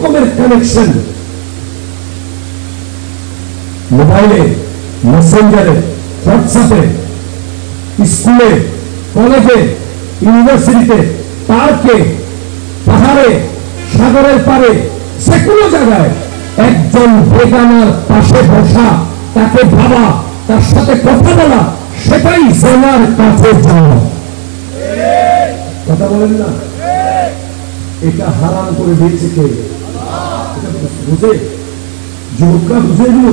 রকমের কানেকশন মোবাইলে, মেসেঞ্জারে, হোয়াটসঅ্যাপে, স্কুলে, কলেজে, ইউনিভার্সিটিতে, পার্কে, পাহাড়ে, সাগরের পারে, যে কোনো জায়গায় একজন বেগানার পাশে বসা, তাকে ভাবা, তার সাথে কথা বলা, সেটাই জেনার কাছে যাওয়া। কথা বলেন না? এটা হারাম করে দিয়েছে কে? বুঝে যুবকরা বুঝে দিল।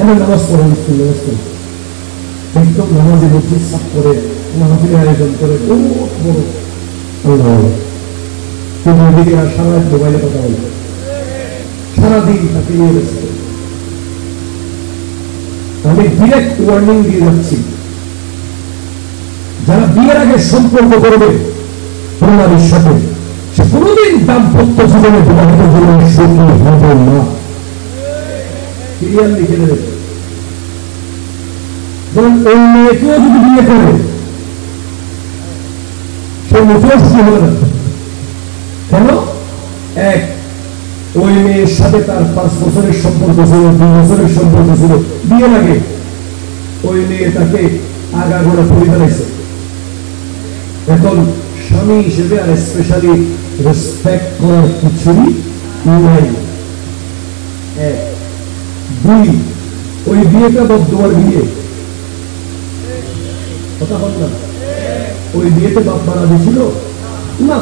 এমন নামাজ পড়ে, নামাজ পড়ে একদম নামাজে মসজিদ সাফ করে, মাহফিলের আয়োজন করে, বহুত বড় আল্লাহ। কিন্তু এদিকে আর সারা রাত মোবাইলে কথা বলবে, সারাদিন তাকে নিয়ে ব্যস্ত। আমি ডিরেক্ট ওয়ার্নিং দিয়ে যাচ্ছি, যারা বিয়ের আগে সম্পর্ক করবে পরিবারের সাথে, সে কোনদিন দাম্পত্য জীবনে বিবাহিত জীবনে সুখী হবে না। ক্লিয়ার লিখে দেবে। যেমন ওই মেয়েকেও যদি বিয়ে করে, সে মোটেও সুখী হবে না। কেন? এক, ওই মেয়ের সাথে তার 5 বছরের সম্পর্ক ছিল, 2 বছরের সম্পর্ক ছিল, বিয়ের আগে ওই মেয়ে তাকে আগাগোড়া পরিবারেছে। এখন স্বামী হিসেবে আর স্পেশালি রেসপেক্ট করার কিছুই নাই। এক, দুই, ওই বিয়েটা বদদুয়ার বিয়ে। কথা বল না? ওই বিয়েতে বাপ মারা দিয়েছিল না।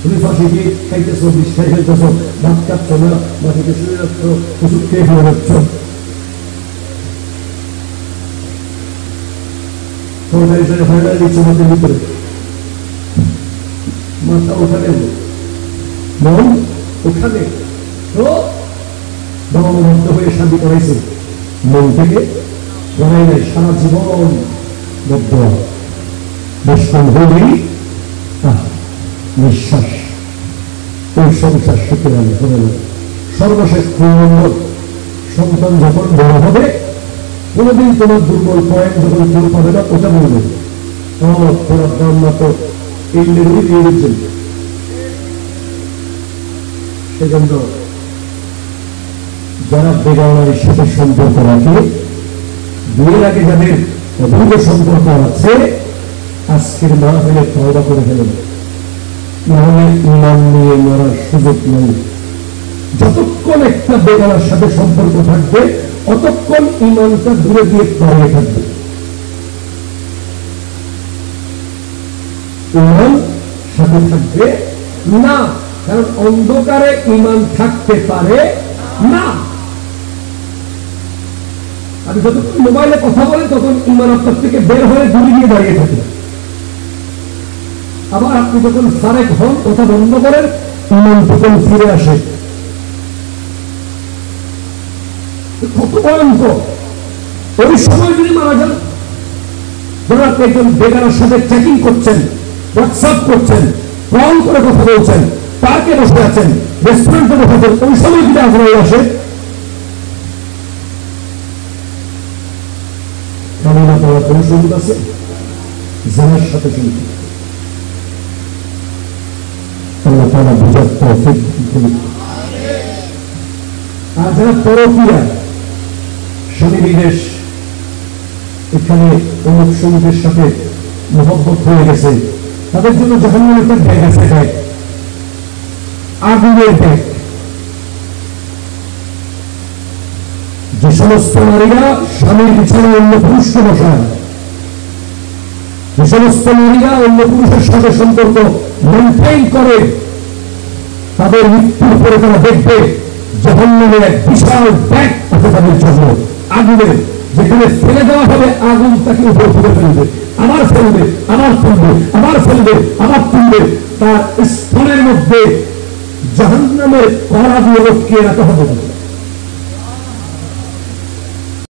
তুমি ফাঁসি দিয়ে খাইতেছ, বিষ খাই ফেলতেছ, ভাত কাটছ না, মাটিতে শুয়ে যাচ্ছ, ওষুধ খেয়ে ফেলে যাচ্ছ। দিচ্ছে মাঠের ভিতরে, মাথা ওখানে, মন ওখানে, তো দমবদ্ধ হয়ে শান্তি করাইছে, মন থেকে করাই নাই। সারা জীবন বদ্ধ বেশন হলেই নিঃশ্বাস, ওই সংসার সুখে হবে। সর্বশেষ সন্তান যখন বড় হবে, কোনদিন তোমার দুর্বল পয়েন্ট যখন কেউ পাবে না, ওটা বলবে তোরা ব্রাহ্মা তো এই লেভেলে দিয়ে দিচ্ছেন। সেজন্য যারা বেগানার সাথে সম্পর্ক রাখে, বিয়ের আগে যাদের অবৈধ সম্পর্ক আছে, আজকের মাহফিলে তওবা করে ফেলেন, নাহলে ইমান নিয়ে মরার সুযোগ নেই। যতক্ষণ একটা বেগানার সাথে সম্পর্ক থাকবে, অতক্ষণ ইমানটা দূরে দিয়ে দাঁড়িয়ে থাকবে। ইমান সাথে থাকবে না, কারণ অন্ধকারে ইমান থাকতে পারে না। আপনি যতক্ষণ মোবাইলে কথা বলেন, তখন ইমান আপনার থেকে বের হয়ে দূরে গিয়ে দাঁড়িয়ে থাকে। আবার আপনি যখন ফারেক হন, কথা বন্ধ করেন, ইমান তখন ফিরে আসে। কত ভয়ঙ্কর! ওই সময় যদি মারা যান, ধরুন আপনি একজন বেগানার সাথে চ্যাটিং করছেন, হোয়াটসঅ্যাপ করছেন, কল করে কথা বলছেন, পার্কে বসে আছেন, রেস্টুরেন্টে বসে আছেন, ওই সময় যদি আগ্রহ আসে, কামনা করার কোন সুযোগ আছে? জানার সাথে কিন্তু আল্লাহ তাআলা বুঝার তৌফিক দিন। আর যারা পরকীয়া, স্বামী বিদেশ, এখানে অমুক সঙ্গীতের সাথে মহব্বত হয়ে গেছে, তাদের জন্য জাহান্নামের একটা ব্যাগ আছে, ব্যাগ, আগুনের ব্যাগ। যে সমস্ত নারীরা স্বামীর পিছনে অন্য পুরুষকে বসায়, যে সমস্ত নারীরা অন্য পুরুষের সাথে সম্পর্ক মেনটেইন করে, তাদের মৃত্যুর পরে তারা দেখবে জাহান্নামের এক বিশাল ব্যাগ আছে তাদের জন্য, আগুনের, যেখানে ফেলে দেওয়া হবে, আগুন তাকে উপরে তুলে ফেলবে, আবার ফেলবে, আবার তুলবে, আবার ফেলবে, আবার তুলবে। তার স্তনের মধ্যে জাহান্নামের কড়া দিয়ে লটকিয়ে রাখা হবে।